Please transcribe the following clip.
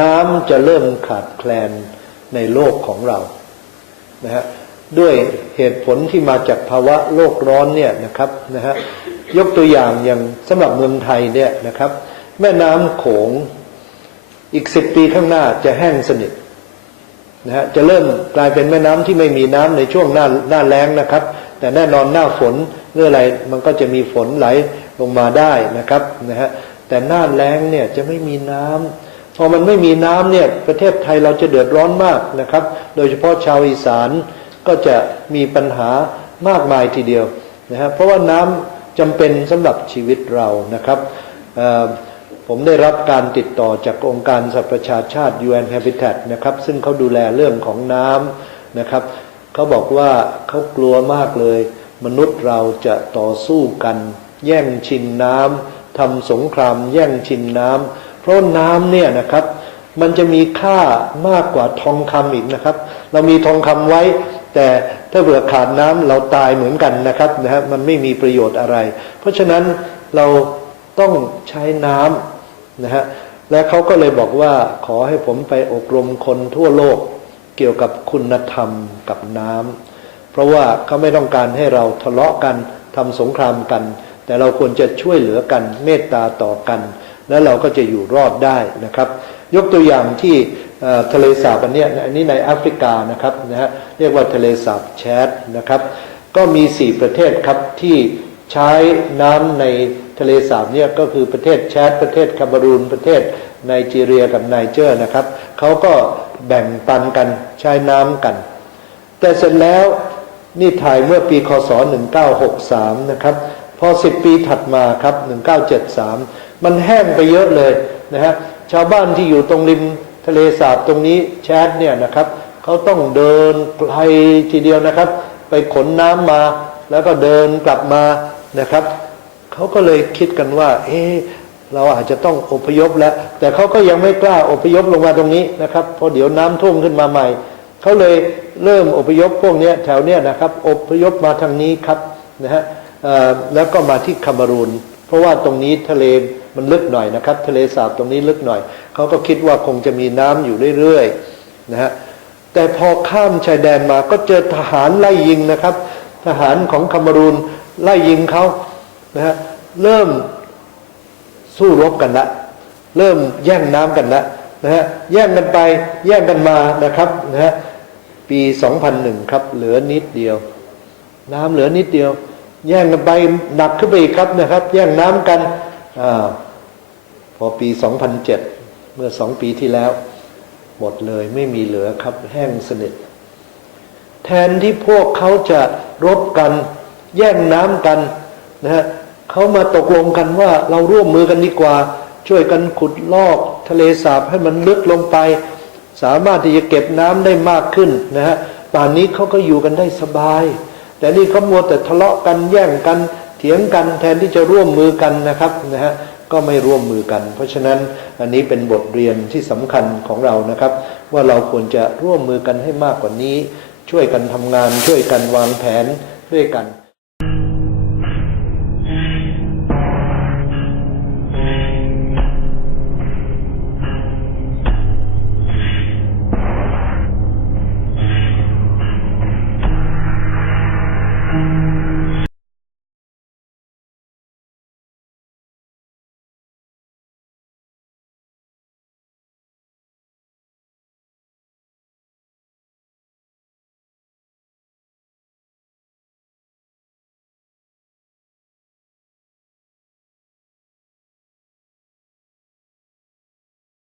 น้ำจะเริ่มขาดแคลนในโลกของเรานะฮะด้วยเหตุผลที่มาจากภาวะโลกร้อนเนี่ยนะครับนะฮะยกตัวอย่างอย่างสำหรับเมืองไทยเนี่ยนะครับ แม่น้ำโขงอีกสิบปีข้างหน้าจะแห้งสนิทนะฮะจะเริ่มกลายเป็นแม่น้ำที่ไม่มีน้ำในช่วงหน้าหน้าแล้งนะครับ แต่แน่นอนหน้าฝนเรื่อไรมันก็จะมีฝนไหลลงมาได้นะครับนะฮะแต่หน้าแล้งเนี่ยจะไม่มีน้ำ พอมันไม่มีน้ำเนี่ยประเทศไทยเราจะเดือดร้อนมากนะครับ โดยเฉพาะชาวอีสานก็จะมีปัญหามากมายทีเดียวนะฮะเพราะว่าน้ำจำเป็นสำหรับชีวิตเรานะครับผมได้รับการติดต่อจากองค์การสหประชาชาติ UN Habitat นะครับ ซึ่งเขาดูแลเรื่องของน้ำนะครับเขาบอกว่าเขากลัวมากเลย มนุษย์เราจะต่อสู้กัน แย่งชิงน้ำทำสงคราม แย่งชิงน้ำ เพราะน้ำเนี่ยนะครับ มันจะมีค่ามากกว่าทองคำอีกนะครับ เรามีทองคำไว้ แต่ถ้าเผื่อขาดน้ำเราตายเหมือนกันนะครับนะฮะมันไม่มีประโยชน์อะไร เพราะฉะนั้นเราต้องใช้น้ำนะฮะและเขาก็เลยบอกว่าขอให้ผมไปอบรมคนทั่วโลกเกี่ยวกับคุณธรรมกับน้ำเพราะว่าเขาไม่ต้องการให้เราทะเลาะกันทำสงครามกัน แต่เราควรจะช่วยเหลือกันเมตตาต่อกัน แล้วเราก็จะอยู่รอดได้นะครับ ยกตัวอย่างที่ทะเลสาบอันนี้อันนี้ในแอฟริกานะครับนะฮะเรียกว่าทะเลสาบแชดนะครับ ก็มีสี่ประเทศครับที่ใช้น้ำในทะเลสาบเนี่ยก็คือประเทศแชดประเทศคาเมรูนประเทศไนจีเรียกับไนเจอร์นะครับเขาก็แบ่งปันกันใช้น้ำกัน แต่เสร็จแล้วนี่ถ่ายเมื่อปีคศ 1963 นะครับ พอ 10 ปีถัดมาครับ 1973 มันแห้งไปเยอะเลยนะฮะชาวบ้านที่อยู่ตรงริมทะเลสาบตรงนี้แชดเนี่ยนะครับเขาต้องเดินไกลทีเดียวนะครับ ไปขนน้ำมา แล้วก็เดินกลับมานะครับเขาก็เลยคิดกันว่า เอ๊เราอาจจะต้องอพยพแล้ว แต่เขาก็ยังไม่กล้าอพยพลงมาตรงนี้นะครับเพราะเดี๋ยวน้ำท่วมขึ้นมาใหม่เขาเลยเริ่มอพยพพวกนี้แถวเนี้ยนะครับอพยพมาทางนี้ครับนะฮะแล้วก็มาที่คามารูน เพราะว่าตรงนี้ทะเลมันลึกหน่อยนะครับ ทะเลสาบตรงนี้ลึกหน่อยเขาก็คิดว่าคงจะมีน้ำอยู่เรื่อยๆนะฮะแต่พอข้ามชายแดนมาก็เจอทหารไล่ยิงนะครับ ทหารของคามารูนไล่ยิงเขานะฮะเริ่มสู้รบกันละเริ่มแย่งน้ำกันละนะฮะแย่งกันไปแย่งกันมานะครับนะฮะปี 2001 ครับ เหลือนิดเดียว น้ำเหลือนิดเดียว แย่งกันไปหนักขึ้นไปอีกครับนะครับ แย่งน้ำกันอพอปี 2007 เมื่อสองปีที่แล้ว หมดเลยไม่มีเหลือครับแห้งสนิท แทนที่พวกเขาจะรบกัน แย่งน้ำกันนะฮะเขามาตกลงกันว่าเราร่วมมือกันดีกว่า ช่วยกันขุดลอกทะเลสาบให้มันลึกลงไป สามารถที่จะเก็บน้ำได้มากขึ้นนะฮะป่านนี้เขาก็อยู่กันได้สบาย แต่นี่เขามัวแต่ทะเลาะกันแย่งกันเถียงกันแทนที่จะร่วมมือกันนะครับนะฮะก็ไม่ร่วมมือกัน เพราะฉะนั้นอันนี้เป็นบทเรียนที่สำคัญของเรานะครับ ว่าเราควรจะร่วมมือกันให้มากกว่านี้ ช่วยกันทำงาน ช่วยกันวางแผนด้วยกัน